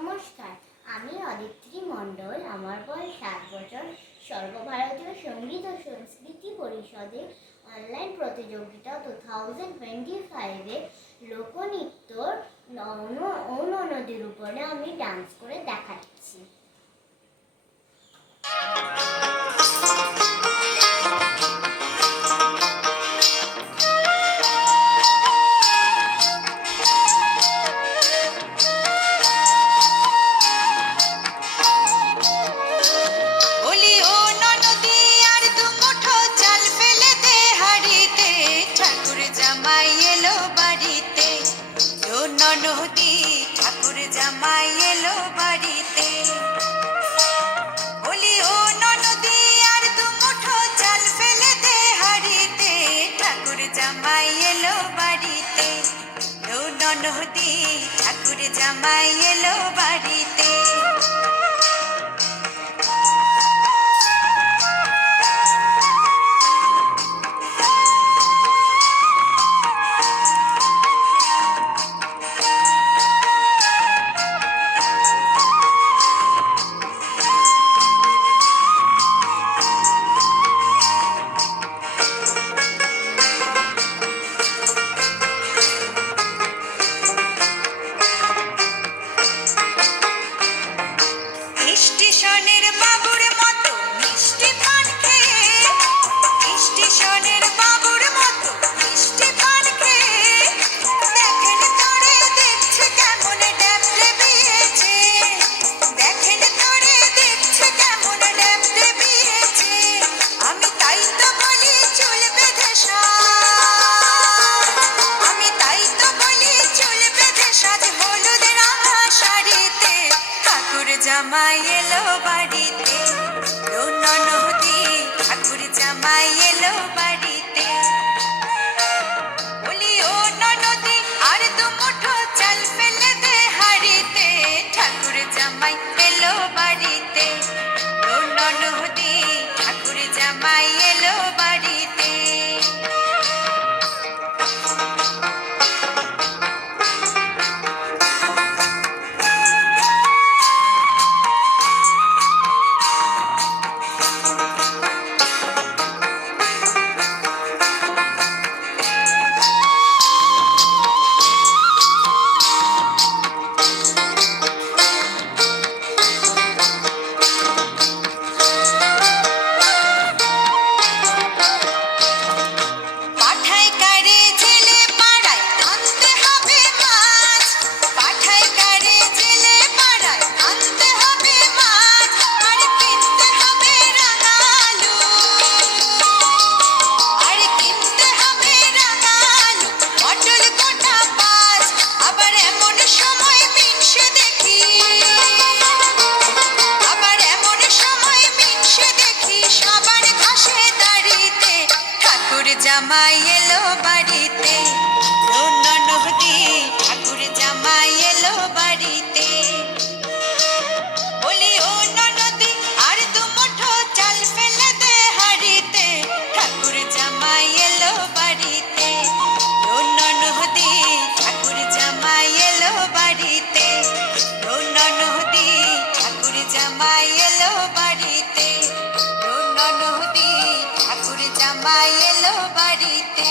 নমস্কার, আমি অদিতি মণ্ডল। আমার বয়স 7 বছর। সর্বভারতীয় সঙ্গীত ও সংস্কৃতি পরিষদের অনলাইন প্রতিযোগিতা 2025-এ লোকনৃত্যর নৌনদীর উপরে আমি ডান্স করে দেখাচ্ছি। নদী ঠাকুর জামাই এলো বাড়িতে, বলি ও নদী আর দু মুঠো চাল ফেলে দে হাড়িতে, ঠাকুর জামাই এলো বাড়িতে, ও নদী ঠাকুর জামাই এলো বাড়িতে। স্টেশনের বাবুর মতো মিষ্টি পান খেয়ে, স্টেশনের বাবুর মতো মিষ্টি পান খেয়ে, দেখেন তোরে দেখছে কেমন ড্যাবডে বিয়েছে, দেখেন তোরে দেখছে কেমন ড্যাবডে বিয়েছে। আমি তাই তো বলি চুল বেঁধে সাজ, আমি তাই তো বলি চুল বেঁধে সাজ, হলুদ রাঙা শাড়িতে, ঠাকুর জামাই এলো বাড়িতে, নদী ঠাকুর জামাই এলো বাড়িতে, বলি ও নদী আর দু মুঠো চাল ফেলে দে হাড়িতে, ঠাকুর জামাই এলো বাড়িতে, নদী ঠাকুর জামাই এলো বাড়িতে। জামাই এলো বাড়িতে, নদী ঠাকুর জামাই এলো বাড়িতে, বলি ও নদী আর দু মুঠো চাল ফেলে দে হাড়িতে, ঠাকুর জামাই এলো বাড়িতে, নদী ঠাকুর জামাই এলো বাড়িতে, নদী ঠাকুর জামাই এলো বাড়িতে, নদী ঠাকুর জামাই এলো বাড়িতে।